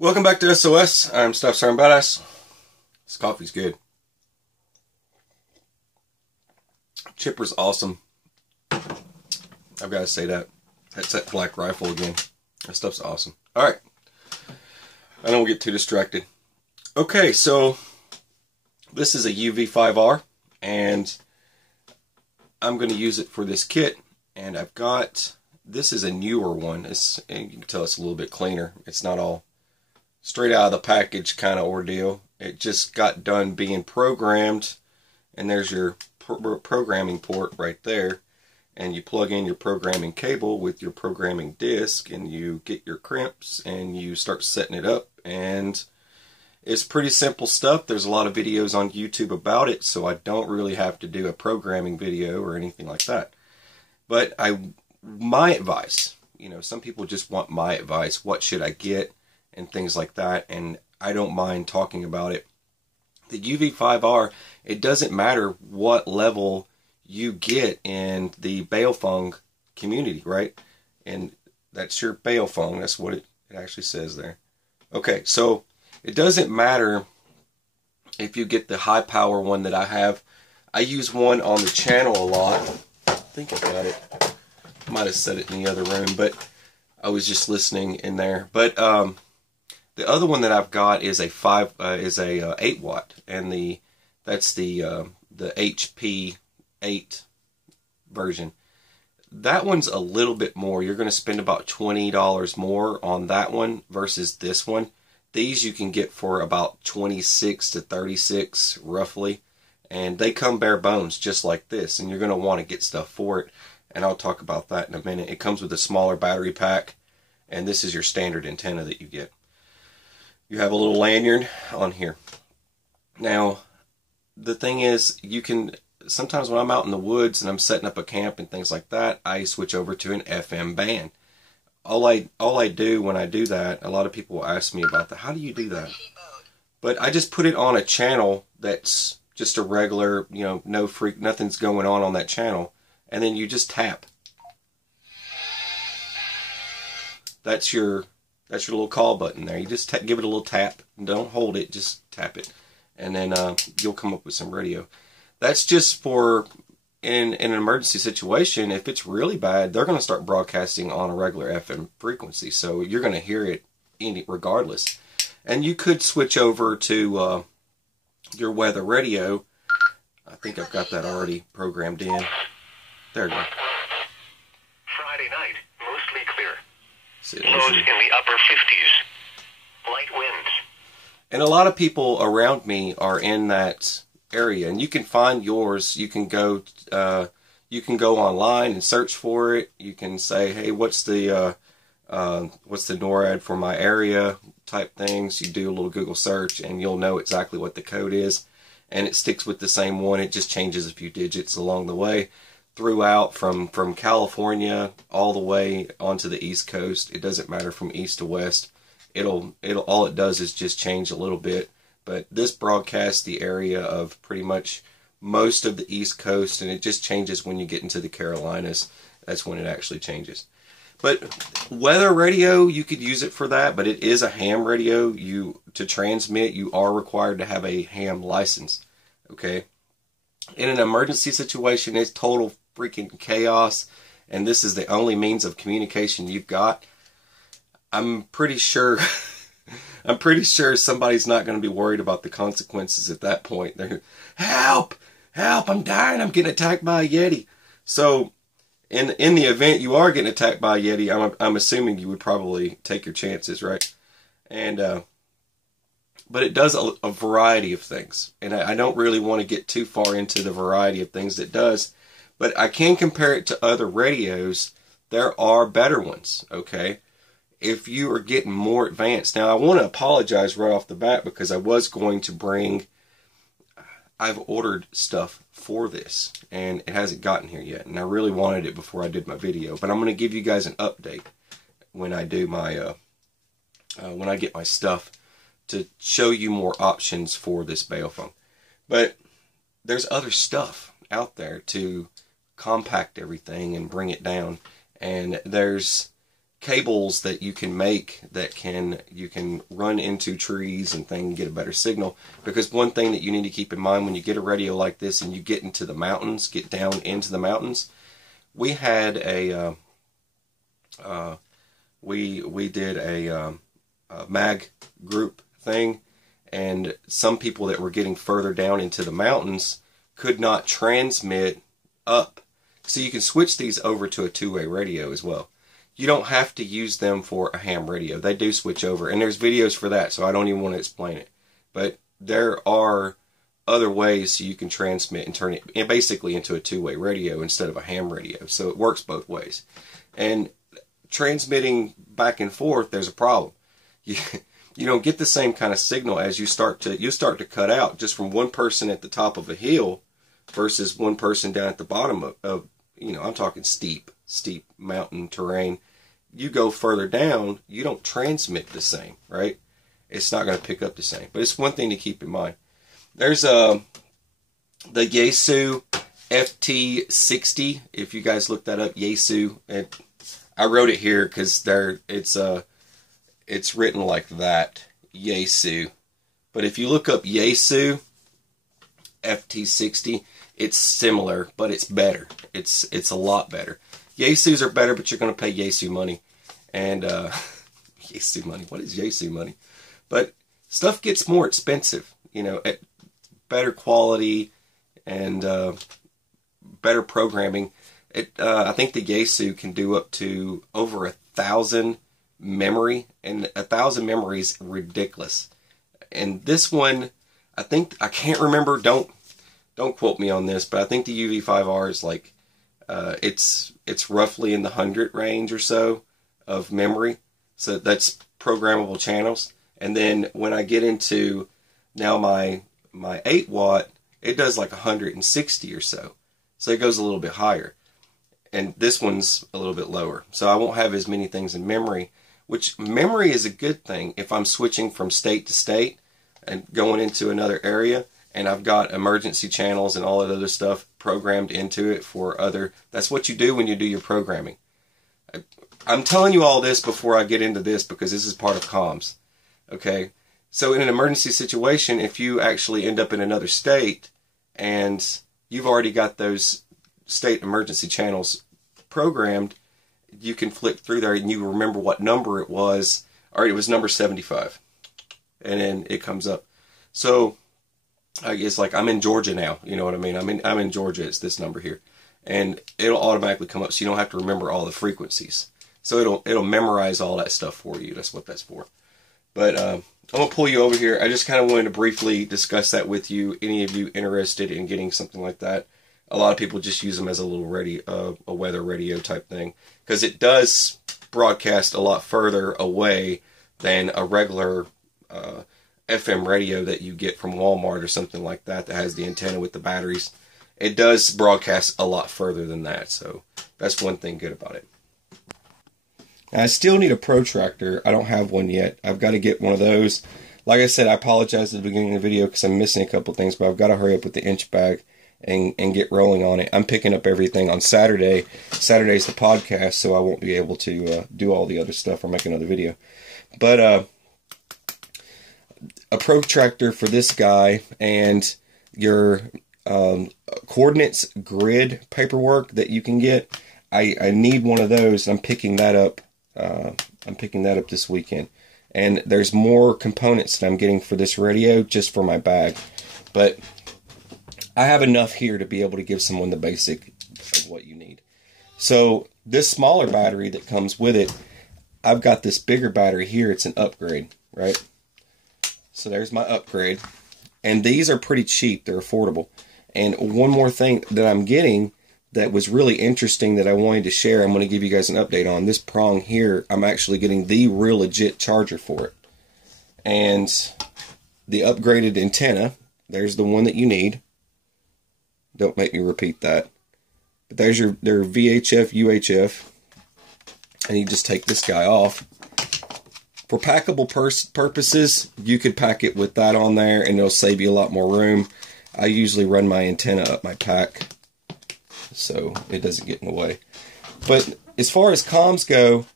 Welcome back to SOS. I'm Stuff Starring Badass. This coffee's good. Chipper's awesome. I've got to say that. That's that black rifle again. That stuff's awesome. Alright. I don't get too distracted. Okay, so this is a UV5R, and I'm going to use it for this kit. And I've got, this is a newer one. And you can tell it's a little bit cleaner. It's not all straight out of the package kind of ordeal. It just got done being programmed, and there's your programming port right there, and you plug in your programming cable with your programming disk, and you get your crimps and you start setting it up. And it's pretty simple stuff. There's a lot of videos on YouTube about it, so I don't really have to do a programming video or anything like that. But my advice, you know, some people just want my advice, what should I get and things like that, and I don't mind talking about it. The UV5R, it doesn't matter what level you get in the Baofeng community, right? And that's your Baofeng, that's what it actually says there. Okay, so it doesn't matter if you get the high power one that I have. I use one on the channel a lot. I think I got it. I might have set it in the other room, but I was just listening in there. But the other one that I've got is a 8 watt, and that's the HP 8 version. That one's a little bit more. You're going to spend about $20 more on that one versus this one. These you can get for about 26 to 36 roughly, and they come bare bones just like this, and you're going to want to get stuff for it, and I'll talk about that in a minute. It comes with a smaller battery pack, and this is your standard antenna that you get. You have a little lanyard on here. Now, the thing is, you can, sometimes when I'm out in the woods and I'm setting up a camp and things like that, I switch over to an FM band. All I do when I do that, a lot of people will ask me about that. How do you do that? But I just put it on a channel that's just a regular, you know, no freak, nothing's going on that channel, and then you just tap. That's your little call button there. You just give it a little tap. Don't hold it, just tap it. And then you'll come up with some radio. That's just for, in an emergency situation, if it's really bad, they're going to start broadcasting on a regular FM frequency. So you're going to hear it regardless. And you could switch over to your weather radio. I think I've got that already programmed in. There we go. Friday night, mostly clear. Lows in the upper 50s. Light winds. And a lot of people around me are in that area, and you can find yours. You can go online and search for it. You can say, hey, what's the NORAD for my area type things. You do a little Google search, and you'll know exactly what the code is, and it sticks with the same one. It just changes a few digits along the way. Throughout from California all the way onto the East Coast. It doesn't matter from east to west. It'll all it does is just change a little bit. But this broadcasts the area of pretty much most of the East Coast, and it just changes when you get into the Carolinas. That's when it actually changes. But weather radio, you could use it for that, but it is a ham radio. To transmit, you are required to have a ham license. Okay? In an emergency situation, it's total freaking chaos, and this is the only means of communication you've got. I'm pretty sure somebody's not going to be worried about the consequences at that point. They're, help, I'm dying, I'm getting attacked by a Yeti. So in the event you are getting attacked by a Yeti, I'm assuming you would probably take your chances, right? And but it does a variety of things, and I don't really want to get too far into the variety of things it does, but I can compare it to other radios. There are better ones, okay? If you are getting more advanced. Now, I want to apologize right off the bat, because I was going to bring, I've ordered stuff for this, and it hasn't gotten here yet, and I really wanted it before I did my video, but I'm going to give you guys an update when I do my, when I get my stuff, to show you more options for this Baofeng. But there's other stuff out there to compact everything and bring it down. And there's cables that you can make that you can run into trees and things and get a better signal. Because one thing that you need to keep in mind when you get a radio like this and you get into the mountains, get down into the mountains, we had a we did a mag group thing, and some people that were getting further down into the mountains could not transmit up. So you can switch these over to a two-way radio as well. You don't have to use them for a ham radio. They do switch over, and there's videos for that, so I don't even want to explain it. But there are other ways so you can transmit and turn it basically into a two-way radio instead of a ham radio. So it works both ways. And transmitting back and forth, there's a problem. You don't get the same kind of signal as you start to cut out just from one person at the top of a hill versus one person down at the bottom of I'm talking steep mountain terrain. You go further down, you don't transmit the same, right? It's not going to pick up the same. But it's one thing to keep in mind. There's the I.N.C.H FT60. If you guys look that up, I.N.C.H. I wrote it here because it's written like that, I.N.C.H. But if you look up I.N.C.H FT60, it's similar, but it's better. It's a lot better. I.N.C.Hs are better, but you're going to pay I.N.C.H money. And I.N.C.H money. What is I.N.C.H money? But stuff gets more expensive, at better quality and better programming. I think the I.N.C.H can do up to over 1,000 memory, and 1,000 memory is ridiculous. And this one, I can't remember. Don't quote me on this, but I think the UV5R is like it's roughly in the 100 range or so of memory. So that's programmable channels. And then when I get into now my 8 watt, it does like 160 or so. So it goes a little bit higher. And this one's a little bit lower. So I won't have as many things in memory, which memory is a good thing if I'm switching from state to state and going into another area, and I've got emergency channels and all that other stuff programmed into it for other. That's what you do when you do your programming. I'm telling you all this before I get into this because this is part of comms. Okay? So in an emergency situation, if you actually end up in another state and you've already got those state emergency channels programmed, you can flick through there and you remember what number it was. All right, it was number 75. And then it comes up. So it's like I'm in Georgia now. You know what I mean? I'm in Georgia. It's this number here. And it'll automatically come up so you don't have to remember all the frequencies. So it'll memorize all that stuff for you. That's what that's for. But I'm going to pull you over here. I just kind of wanted to briefly discuss that with you. Any of you interested in getting something like that? A lot of people just use them as a little a weather radio type thing. Because it does broadcast a lot further away than a regular FM radio that you get from Walmart or something like that has the antenna with the batteries. It does broadcast a lot further than that. So that's one thing good about it. I still need a protractor. I don't have one yet. I've got to get one of those. Like I said, I apologize at the beginning of the video because I'm missing a couple things, but I've got to hurry up with the inch bag and get rolling on it. I'm picking up everything on Saturday. Saturday's the podcast, so I won't be able to do all the other stuff or make another video. But a protractor for this guy and your coordinates grid paperwork that you can get. I need one of those. I'm picking that up. This weekend. And there's more components that I'm getting for this radio just for my bag. But I have enough here to be able to give someone the basic of what you need. So this smaller battery that comes with it, I've got this bigger battery here. It's an upgrade, right? So there's my upgrade. And these are pretty cheap. They're affordable. And one more thing that I'm getting that was really interesting that I wanted to share, I'm going to give you guys an update on. This prong here, I'm actually getting the real legit charger for it. And the upgraded antenna, there's the one that you need. Don't make me repeat that. But there's their VHF, UHF. And you just take this guy off. For packable purposes, you could pack it with that on there and it'll save you a lot more room. I usually run my antenna up my pack so it doesn't get in the way. But as far as comms go,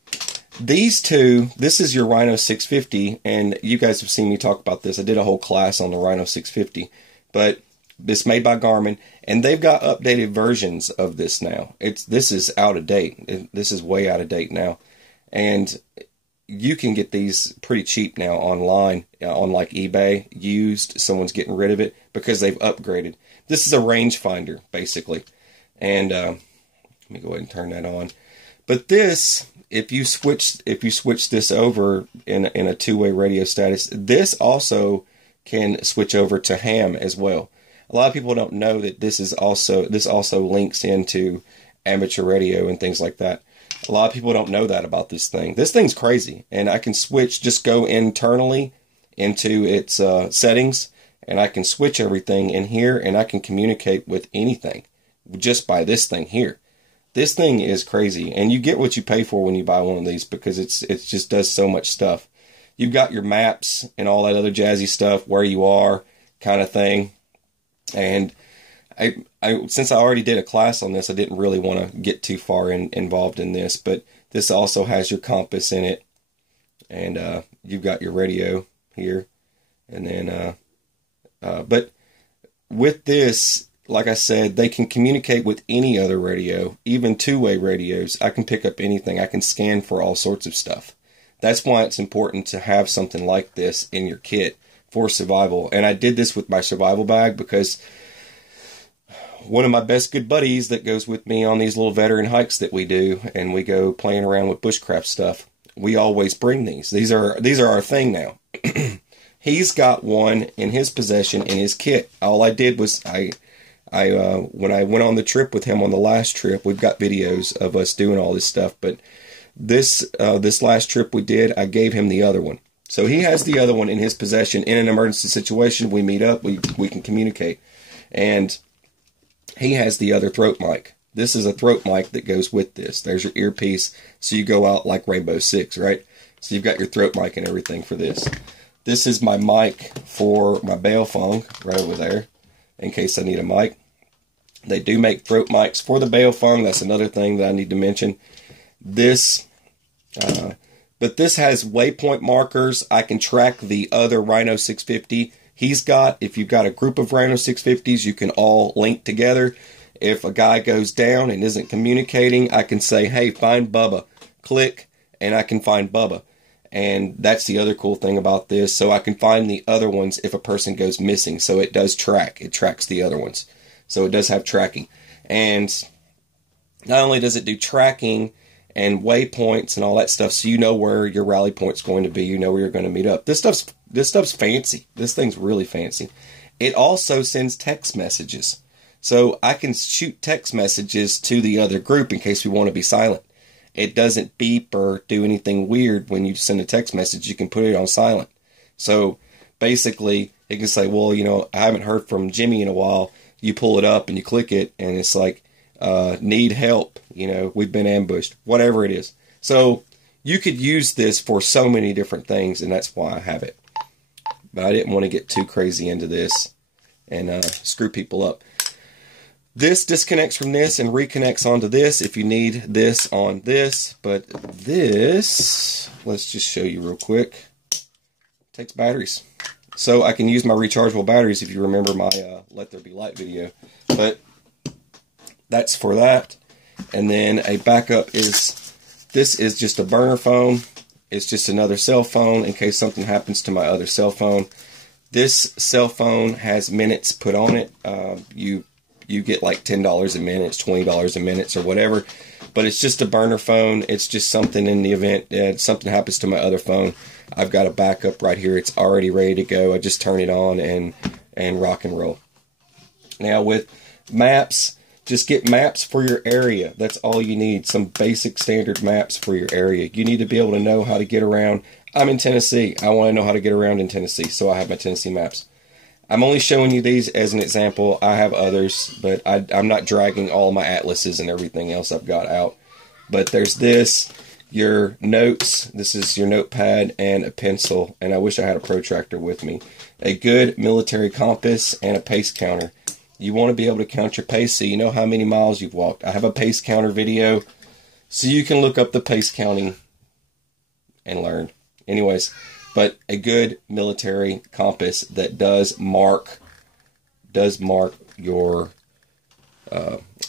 These two, this is your Rhino 650, and you guys have seen me talk about this. I did a whole class on the Rhino 650, but it's made by Garmin, and they've got updated versions of this now. This is out of date. This is way out of date now, and you can get these pretty cheap now online on like eBay, used. Someone's getting rid of it because they've upgraded. This is a rangefinder basically, and let me go ahead and turn that on. But this, if you switch this over in a two-way radio status, this also can switch over to ham as well. A lot of people don't know that this also links into amateur radio and things like that. A lot of people don't know that about this thing. This thing's crazy, and I can switch, just go internally into its settings, and I can switch everything in here, and I can communicate with anything just by this thing here. This thing is crazy, and you get what you pay for when you buy one of these because it just does so much stuff. You've got your maps and all that other jazzy stuff, where you are, kind of thing. And since I already did a class on this, I didn't really want to get too far involved in this, but this also has your compass in it, and you've got your radio here, and then but with this, like I said, they can communicate with any other radio, even two-way radios. I can pick up anything. I can scan for all sorts of stuff. That's why it's important to have something like this in your kit for survival. And I did this with my survival bag because one of my best good buddies that goes with me on these little veteran hikes that we do, and we go playing around with bushcraft stuff, we always bring these. These are our thing now. He's got one in his possession in his kit. All I did was when I went on the trip with him on the last trip, we've got videos of us doing all this stuff, but this last trip we did, I gave him the other one. So he has the other one in his possession. In an emergency situation, we meet up, we can communicate. And he has the other throat mic. This is a throat mic that goes with this. There's your earpiece, so you go out like Rainbow Six, right? So you've got your throat mic and everything for this. This is my mic for my bail phone right over there, in case I need a mic. They do make throat mics for the bail phone. That's another thing that I need to mention. But this has waypoint markers. I can track the other Rhino 650 he's got. If you've got a group of Rhino 650s, you can all link together. If a guy goes down and isn't communicating, I can say, hey, find Bubba. Click, and I can find Bubba. And that's the other cool thing about this. So I can find the other ones if a person goes missing. So it does track. It tracks the other ones. So it does have tracking. And not only does it do tracking and waypoints and all that stuff, so you know where your rally point's going to be, you know where you're going to meet up. This stuff's fancy. This thing's really fancy. It also sends text messages. So I can shoot text messages to the other group in case we want to be silent. It doesn't beep or do anything weird when you send a text message. You can put it on silent. So basically, it can say, well, you know, I haven't heard from Jimmy in a while. You pull it up and you click it, and it's like, need help, you know, we've been ambushed, whatever it is. So you could use this for so many different things, and that's why I have it. But I didn't want to get too crazy into this and screw people up. This disconnects from this and reconnects onto this if you need this on this. But this, let's just show you real quick, takes batteries. So I can use my rechargeable batteries if you remember my Let There Be Light video. But that's for that. And then a backup is, this is just a burner phone. It's just another cell phone in case something happens to my other cell phone. This cell phone has minutes put on it. You get like $10 a minute, $20 a minute, or whatever. But it's just a burner phone. It's just something in the event something happens to my other phone. I've got a backup right here. It's already ready to go. I just turn it on and rock and roll. Now with maps, just get maps for your area. That's all you need. Some basic standard maps for your area. You need to be able to know how to get around. I'm in Tennessee. I want to know how to get around in Tennessee, so I have my Tennessee maps. I'm only showing you these as an example. I have others, but I'm not dragging all my atlases and everything else I've got out. But there's this, your notes. This is your notepad and a pencil, and I wish I had a protractor with me. A good military compass and a pace counter. You want to be able to count your pace so you know how many miles you've walked. I have a pace counter video, so you can look up the pace counting and learned. Anyways, but a good military compass that does mark your.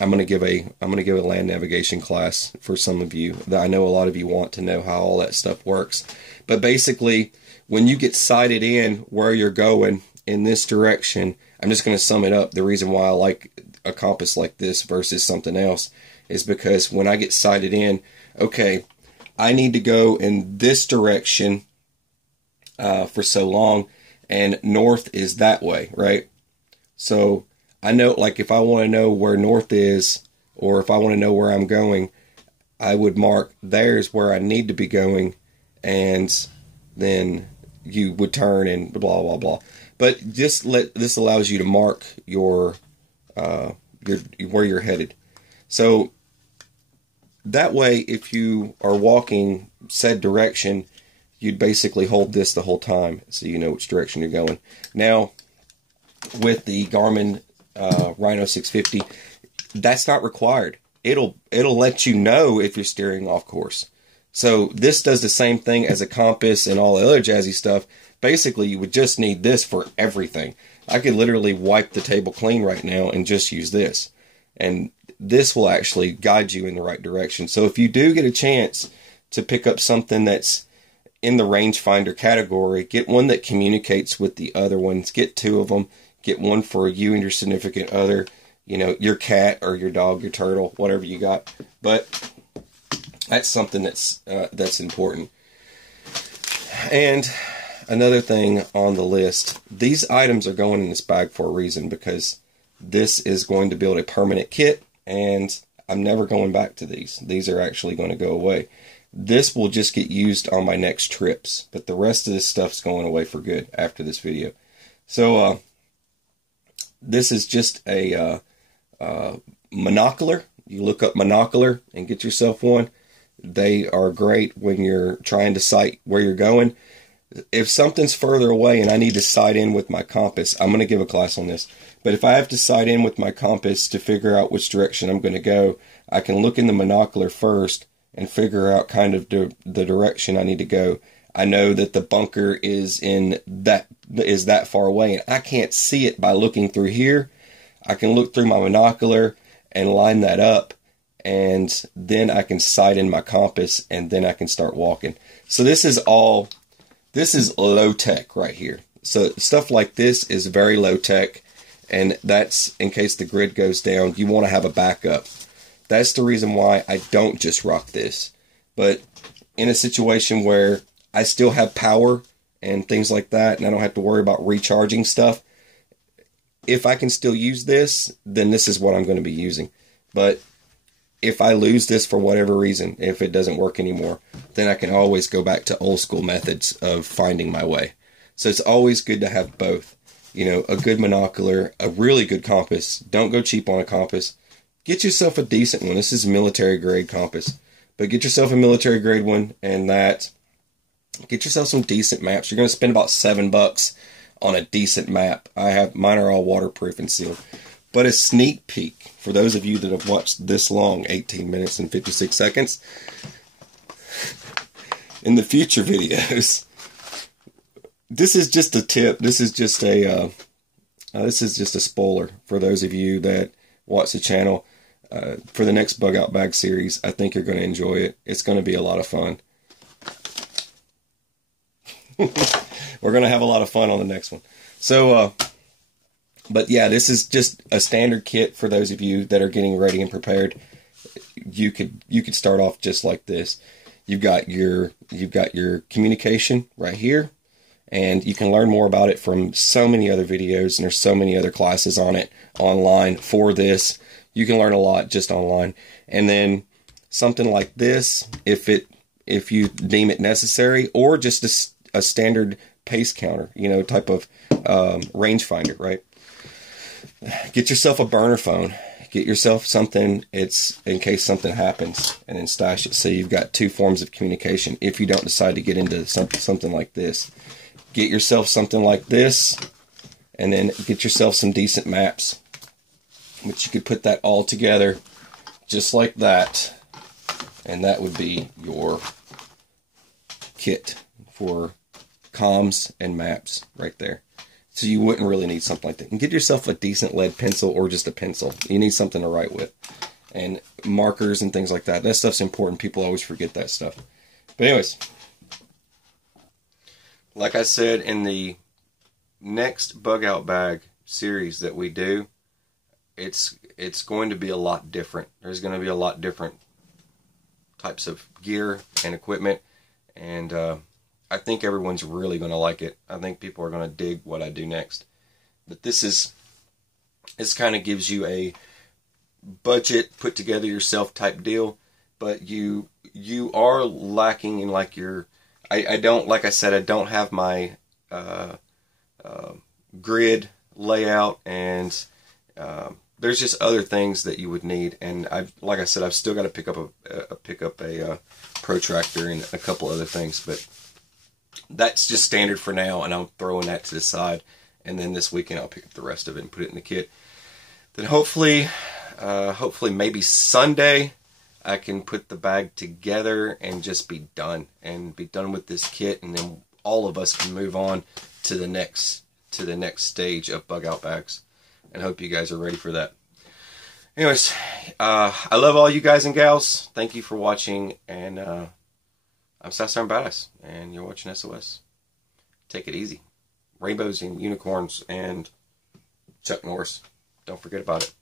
I'm gonna give a land navigation class for some of you that I know a lot of you want to know how all that stuff works. But basically, when you get sighted in where you're going in this direction, I'm just going to sum it up. The reason why I like a compass like this versus something else is because when I get sighted in, okay, I need to go in this direction for so long, and north is that way, right? So I know, like, if I want to know where north is, or if I want to know where I'm going, I would mark there's where I need to be going, and then you would turn and blah blah blah. But this allows you to mark your where you're headed. So that way, if you are walking said direction, you'd basically hold this the whole time, so you know which direction you're going. Now, with the Garmin Rhino 650, that's not required. It'll let you know if you're steering off course. So this does the same thing as a compass and all the other jazzy stuff. Basically, you would just need this for everything. I could literally wipe the table clean right now and just use this. And this will actually guide you in the right direction. So if you do get a chance to pick up something that's in the rangefinder category, get one that communicates with the other ones. Get 2 of them. Get one for you and your significant other, you know, your cat or your dog, your turtle, whatever you got. But that's something that's important. And another thing on the list, these items are going in this bag for a reason, because this is going to build a permanent kit, and I'm never going back to these. These are actually going to go away. This will just get used on my next trips, but the rest of this stuff's going away for good after this video. So this is just a monocular. You look up monocular and get yourself one. They are great when you're trying to sight where you're going. If something's further away and I need to sight in with my compass, I'm going to give a class on this. But if I have to sight in with my compass to figure out which direction I'm going to go, I can look in the monocular first and figure out kind of the direction I need to go. I know that the bunker is that far away, and I can't see it by looking through here. I can look through my monocular and line that up, and then I can sight in my compass, and then I can start walking. So this is low tech right here. So stuff like this is very low tech, and that's in case the grid goes down. You want to have a backup. That's the reason why I don't just rock this. But in a situation where I still have power and things like that, and I don't have to worry about recharging stuff, if I can still use this, then this is what I'm going to be using. But if I lose this for whatever reason, if it doesn't work anymore, then I can always go back to old school methods of finding my way. So it's always good to have both. You know, a good monocular, a really good compass. Don't go cheap on a compass. Get yourself a decent one. This is military grade compass. But get yourself a military grade one, and get yourself some decent maps. You're going to spend about $7 on a decent map. Mine are all waterproof and sealed. But a sneak peek for those of you that have watched this long, 18 minutes and 56 seconds, in the future videos, this is just a tip. This is just a spoiler for those of you that watch the channel. For the next Bug Out Bag series, I think you're going to enjoy it. It's going to be a lot of fun. We're going to have a lot of fun on the next one. So, but yeah, this is just a standard kit for those of you that are getting ready and prepared. You could start off just like this. You've got your communication right here, and you can learn more about it from so many other videos, and there's so many other classes on it online for this. You can learn a lot just online. And then something like this, if you deem it necessary, or just a standard pace counter, type of rangefinder, right? Get yourself a burner phone. Get yourself something, it's in case something happens, and then stash it so you've got 2 forms of communication if you don't decide to get into something like this. Get yourself something like this, and then get yourself some decent maps. But you could put that all together just like that, and that would be your kit for comms and maps right there. So you wouldn't really need something like that. And get yourself a decent lead pencil or just a pencil. You need something to write with. And markers and things like that. That stuff's important. People always forget that stuff. But anyways, like I said, in the next bug out bag series that we do, it's going to be a lot different. There's going to be a lot different types of gear and equipment, and I think everyone's really going to like it. I think people are going to dig what I do next. But this kind of gives you a budget, put together yourself type deal, but you are lacking in like your, I don't, like I said, I don't have my grid layout, and there's just other things that you would need, and like I said, I've still got to pick up a protractor and a couple other things, but that's just standard for now, and I'm throwing that to the side, and then this weekend I'll pick up the rest of it and put it in the kit. Then hopefully maybe Sunday I can put the bag together and just be done with this kit, and then all of us can move on to the next stage of bug out bags. And hope you guys are ready for that. Anyways, I love all you guys and gals. Thank you for watching, and I'm Southside Badass, and you're watching SOS. Take it easy. Rainbows and unicorns and Chuck Norris. Don't forget about it.